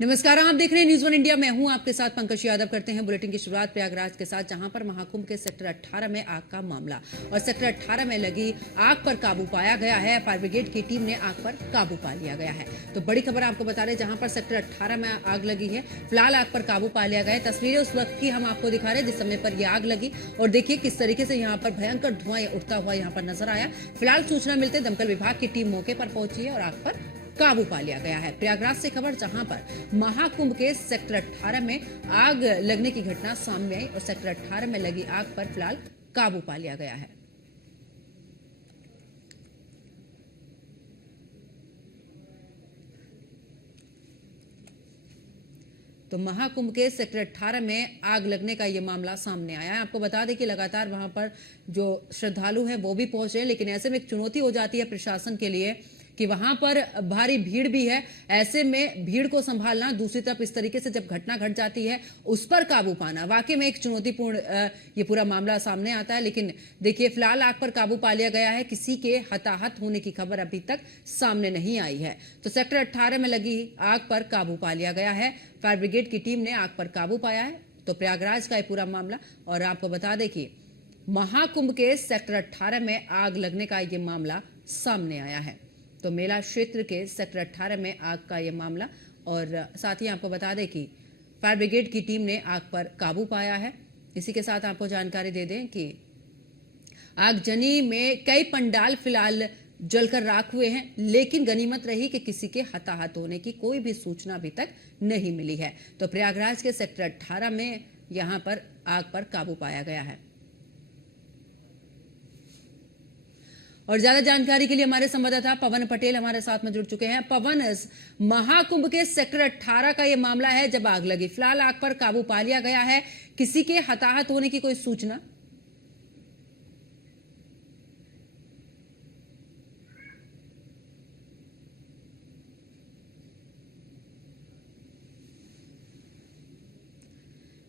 नमस्कार, आप देख रहे हैं न्यूज वन इंडिया। मैं हूं आपके साथ पंकज यादव। करते हैं बुलेटिन की शुरुआत प्रयागराज के साथ, जहां पर महाकुंभ के सेक्टर 18 में आग का मामला और सेक्टर 18 में लगी आग पर काबू पाया गया है। फायर ब्रिगेड की टीम ने आग पर काबू पा लिया गया है। तो बड़ी खबर आपको बता रहे, जहां पर सेक्टर 18 में आग लगी है, फिलहाल आग पर काबू पा लिया गया है। तस्वीरें उस वक्त की हम आपको दिखा रहे हैं जिस समय पर यह आग लगी, और देखिए किस तरीके से यहाँ पर भयंकर धुआं उठता हुआ यहाँ पर नजर आया। फिलहाल सूचना मिलते दमकल विभाग की टीम मौके पर पहुंची है और आग पर काबू पा लिया गया है। प्रयागराज से खबर, जहां पर महाकुंभ के सेक्टर 18 में आग लगने की घटना सामने आई और सेक्टर 18 में लगी आग पर फिलहाल काबू पा लिया गया है। तो महाकुंभ के सेक्टर 18 में आग लगने का यह मामला सामने आया है। आपको बता दें कि लगातार वहां पर जो श्रद्धालु हैं वो भी पहुंच रहे हैं, लेकिन ऐसे में एक चुनौती हो जाती है प्रशासन के लिए कि वहां पर भारी भीड़ भी है। ऐसे में भीड़ को संभालना, दूसरी तरफ इस तरीके से जब घटना घट जाती है उस पर काबू पाना, वाकई में एक चुनौतीपूर्ण ये पूरा मामला सामने आता है। लेकिन देखिए, फिलहाल आग पर काबू पा लिया गया है। किसी के हताहत होने की खबर अभी तक सामने नहीं आई है। तो सेक्टर 18 में लगी आग पर काबू पा लिया गया है। फायर ब्रिगेड की टीम ने आग पर काबू पाया है। तो प्रयागराज का ये पूरा मामला, और आपको बता दें कि महाकुंभ के सेक्टर 18 में आग लगने का ये मामला सामने आया है। तो मेला क्षेत्र के सेक्टर 18 में आग का यह मामला, और साथ ही आपको बता दें कि फायर ब्रिगेड की टीम ने आग पर काबू पाया है। इसी के साथ आपको जानकारी दे दें कि आगजनी में कई पंडाल फिलहाल जलकर राख हुए हैं, लेकिन गनीमत रही कि किसी के हताहत होने की कोई भी सूचना अभी तक नहीं मिली है। तो प्रयागराज के सेक्टर 18 में यहां पर आग पर काबू पाया गया है। और ज्यादा जानकारी के लिए हमारे संवाददाता पवन पटेल हमारे साथ में जुड़ चुके हैं। पवन, महाकुंभ के सेक्टर 18 का यह मामला है जब आग लगी, फिलहाल आग पर काबू पा लिया गया है, किसी के हताहत होने की कोई सूचना?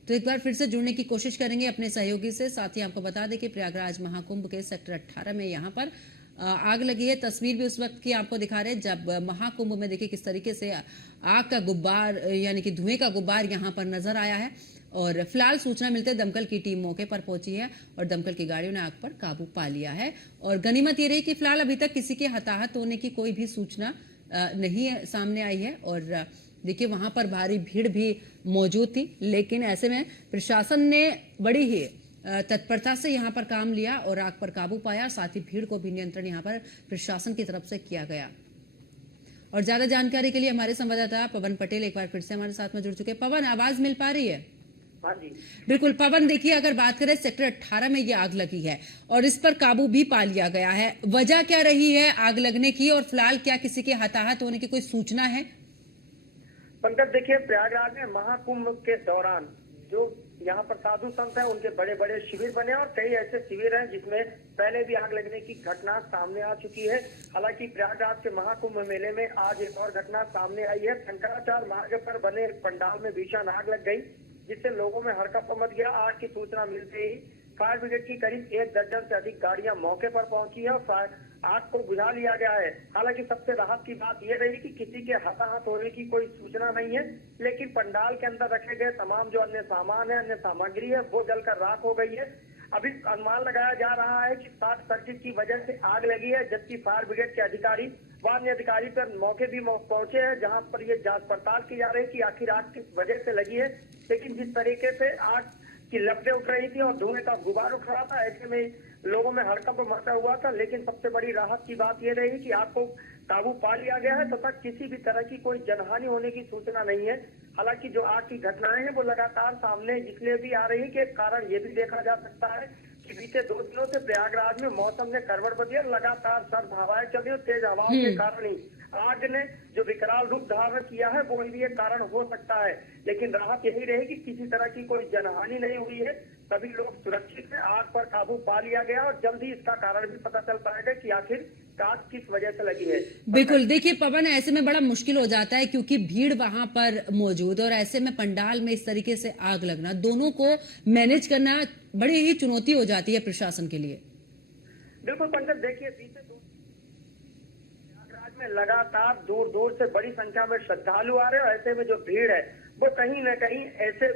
तो एक बार फिर से जुड़ने की कोशिश करेंगे अपने सहयोगी से। साथ ही आपको बता दें कि प्रयागराज महाकुंभ के सेक्टर 18 में यहां पर आग लगी है। तस्वीर भी उस वक्त की आपको दिखा रहे हैं जब महाकुंभ में देखिए किस तरीके से आग का गुब्बार, यानी कि धुएं का गुब्बार यहां पर नजर आया है। और फिलहाल सूचना मिलते दमकल की टीम मौके पर पहुंची है और दमकल की गाड़ियों ने आग पर काबू पा लिया है। और गनीमत ये रही कि फिलहाल अभी तक किसी के हताहत होने की कोई भी सूचना नहीं सामने आई है। और देखिए, वहां पर भारी भीड़ भी मौजूद थी, लेकिन ऐसे में प्रशासन ने बड़ी ही तत्परता से यहां पर काम लिया और आग पर काबू पाया। साथ ही भीड़ को भी नियंत्रण यहां पर प्रशासन की तरफ से किया गया। और ज्यादा जानकारी के लिए हमारे संवाददाता पवन पटेल एक बार फिर से हमारे साथ में जुड़ चुके हैं। पवन, आवाज मिल पा रही है? हाँ जी, बिल्कुल पवन, देखिए अगर बात करें सेक्टर 18 में ये आग लगी है और इस पर काबू भी पा लिया गया है, वजह क्या रही है आग लगने की, और फिलहाल क्या किसी के हताहत होने की कोई सूचना है? पंकज, देखिए प्रयागराज में महाकुंभ के दौरान जो यहाँ पर साधु संत हैं उनके बड़े बड़े शिविर बने और कई ऐसे शिविर हैं जिसमें पहले भी आग लगने की घटना सामने आ चुकी है। हालांकि प्रयागराज के महाकुंभ मेले में आज एक और घटना सामने आई है। शंकराचार्य मार्ग पर बने पंडाल में भीषण आग लग गई, जिससे लोगों में हड़कंप मच गया। आग की सूचना मिलते ही फायर ब्रिगेड की करीब 1 दर्जन से अधिक गाड़ियां मौके पर पहुंची है और आग को बुझा लिया गया है। हालांकि सबसे राहत की बात यह रही कि किसी के हताहत होने की कोई सूचना नहीं है, लेकिन पंडाल के अंदर रखे गए तमाम जो अन्य सामान है, अन्य सामग्री है, वो जलकर राख हो गई है। अभी अनुमान लगाया जा रहा है कि शॉर्ट सर्किट की वजह से आग लगी है, जबकि फायर ब्रिगेड के अधिकारी व अन्य अधिकारी पर मौके भी पहुंचे हैं, जहां पर ये जांच पड़ताल की जा रही है कि आखिर आग किस वजह से लगी है। लेकिन जिस तरीके से आग की लपटें उठ रही थी और धुएं का गुबार उठ रहा था, ऐसे में लोगों में हड़कंप मचा हुआ था। लेकिन सबसे बड़ी राहत की बात यह रही कि आग को काबू पा लिया गया है तथा किसी भी तरह की कोई जनहानि होने की सूचना नहीं है। हालांकि जो आग की घटनाएं हैं वो लगातार सामने इसलिए भी आ रही है कि कारण ये भी देखा जा सकता है कि बीते 2 दिनों से प्रयागराज में मौसम ने करवट बदली और लगातार सर्द हवाएं चल रही, तेज हवाओं के कारण ही आग ने जो विकराल रूप धारण किया है वो भी एक कारण हो सकता है। लेकिन राहत यही रहेगी कि किसी तरह की कोई जनहानि नहीं हुई है, सभी लोग सुरक्षित हैं, आग पर काबू पा लिया गया और जल्द ही इसका कारण भी पता चल पाएगा कि आखिर आग किस वजह से लगी है। बिल्कुल, देखिए पवन, ऐसे में बड़ा मुश्किल हो जाता है क्योंकि भीड़ वहां पर मौजूद है और ऐसे में पंडाल में इस तरीके से आग लगना, दोनों को मैनेज करना बड़ी ही चुनौती हो जाती है प्रशासन के लिए। बिल्कुल पंकज, देखिए बीते 2 में लगातार दूर दूर से बड़ी संख्या में श्रद्धालु आ रहे हैं और ऐसे में जो भीड़ है वो कहीं न कहीं ऐसे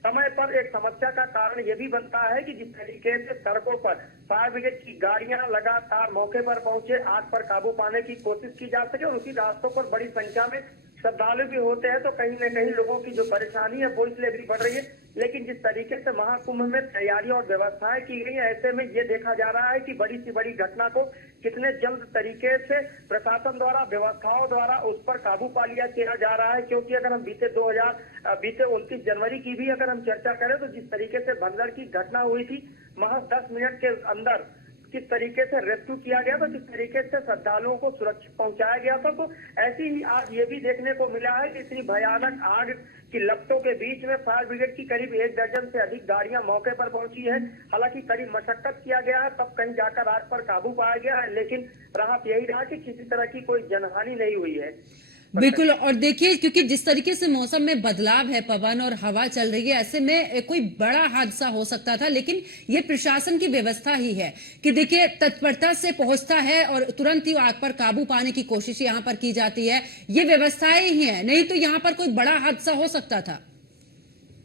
समय पर एक समस्या का कारण ये भी बनता है कि जिस तरीके से सड़कों पर फायर ब्रिगेड की गाड़ियां लगातार मौके पर पहुंचे, आग पर काबू पाने की कोशिश की जा सके और उसी रास्तों पर बड़ी संख्या में श्रद्धालु भी होते हैं, तो कहीं न कहीं लोगों की जो परेशानी है वो इसलिए भी बढ़ रही है। लेकिन जिस तरीके से महाकुंभ में तैयारियां और व्यवस्थाएं की गई है, ऐसे में ये देखा जा रहा है कि बड़ी सी बड़ी घटना को कितने जल्द तरीके से प्रशासन द्वारा, व्यवस्थाओं द्वारा उस पर काबू पा लिया किया जा रहा है। क्योंकि अगर हम बीते 29 जनवरी की भी अगर हम चर्चा करें तो जिस तरीके से भगदड़ की घटना हुई थी, महज 10 मिनट के अंदर किस तरीके से रेस्क्यू किया गया था, किस तरीके से श्रद्धालुओं को सुरक्षित पहुंचाया गया था, तो ऐसी ही आज ये भी देखने को मिला है कि इतनी भयानक आग की लपटों के बीच में फायर ब्रिगेड की करीब 1 दर्जन से अधिक गाड़ियां मौके पर पहुंची है। हालांकि कड़ी मशक्कत किया गया है, तब कहीं जाकर आग पर काबू पाया गया है, लेकिन राहत यही रहा कि किसी तरह की कोई जनहानि नहीं हुई है। बिल्कुल। और देखिए, क्योंकि जिस तरीके से मौसम में बदलाव है, पवन और हवा चल रही है, ऐसे में कोई बड़ा हादसा हो सकता था, लेकिन ये प्रशासन की व्यवस्था ही है कि देखिए तत्परता से पहुंचता है और तुरंत ही आग पर काबू पाने की कोशिश यहां पर की जाती है। ये व्यवस्थाएं ही है, नहीं तो यहां पर कोई बड़ा हादसा हो सकता था।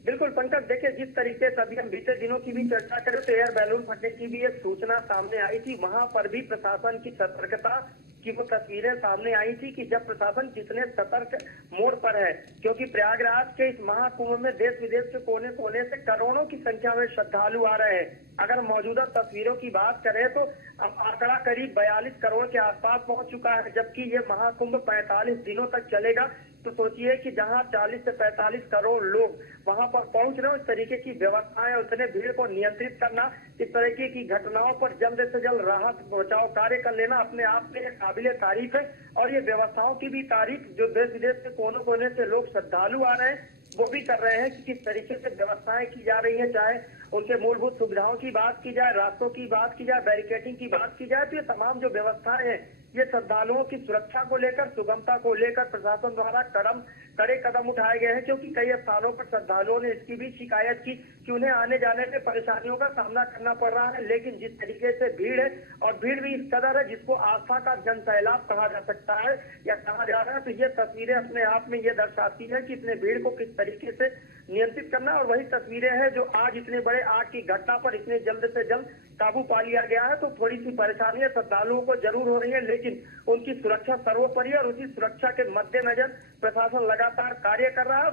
बिल्कुल पंकज, देखिए जिस तरीके से अभी हम बीते दिनों की भी चर्चा करें तो एयर बैलून फटने की भी एक सूचना सामने आई थी, वहां पर भी प्रशासन की सतर्कता की वो तस्वीरें सामने आई थी कि जब प्रशासन कितने सतर्क मोड पर है। क्योंकि प्रयागराज के इस महाकुंभ में देश विदेश के कोने कोने से करोड़ों की संख्या में श्रद्धालु आ रहे हैं। अगर मौजूदा तस्वीरों की बात करें तो अब आंकड़ा करीब 42 करोड़ के आसपास पहुंच चुका है, जबकि ये महाकुंभ 45 दिनों तक चलेगा। तो सोचिए कि जहां 40 से 45 करोड़ लोग वहां पर पहुंच रहे हो, इस तरीके की व्यवस्थाएं, उतने भीड़ को नियंत्रित करना, इस तरीके की घटनाओं पर जल्द से जल्द राहत बचाव कार्य कर लेना अपने आप में एक काबिले तारीफ है। और ये व्यवस्थाओं की भी तारीफ जो देश विदेश के कोने कोने से लोग श्रद्धालु आ रहे हैं वो भी कर रहे हैं कि किस तरीके से व्यवस्थाएं की जा रही है, चाहे उनके मूलभूत सुविधाओं की बात की जाए, रास्तों की बात की जाए, बैरिकेडिंग की बात की जाए, तो ये तमाम जो व्यवस्थाएं हैं ये श्रद्धालुओं की सुरक्षा को लेकर, सुगमता को लेकर प्रशासन द्वारा कड़े कदम उठाए गए हैं। क्योंकि कई स्थानों पर श्रद्धालुओं ने इसकी भी शिकायत की कि उन्हें आने जाने में परेशानियों का सामना करना पड़ रहा है। लेकिन जिस तरीके से भीड़ है, और भीड़ भी इस कदर है जिसको आस्था का जन सैलाब कहा जा सकता है या कहा जा रहा है, तो ये तस्वीरें अपने आप में ये दर्शाती है कि इतने भीड़ को किस तरीके से नियंत्रित करना। और वही तस्वीरें हैं जो आज इतने बड़े आग की घटना पर इतने जल्द से जल्द काबू पा लिया गया है। तो थोड़ी सी परेशानियां श्रद्धालुओं को जरूर हो रही है, लेकिन उनकी सुरक्षा सर्वोपरि है और उसी सुरक्षा के मद्देनजर प्रशासन लगातार कार्य कर रहा है।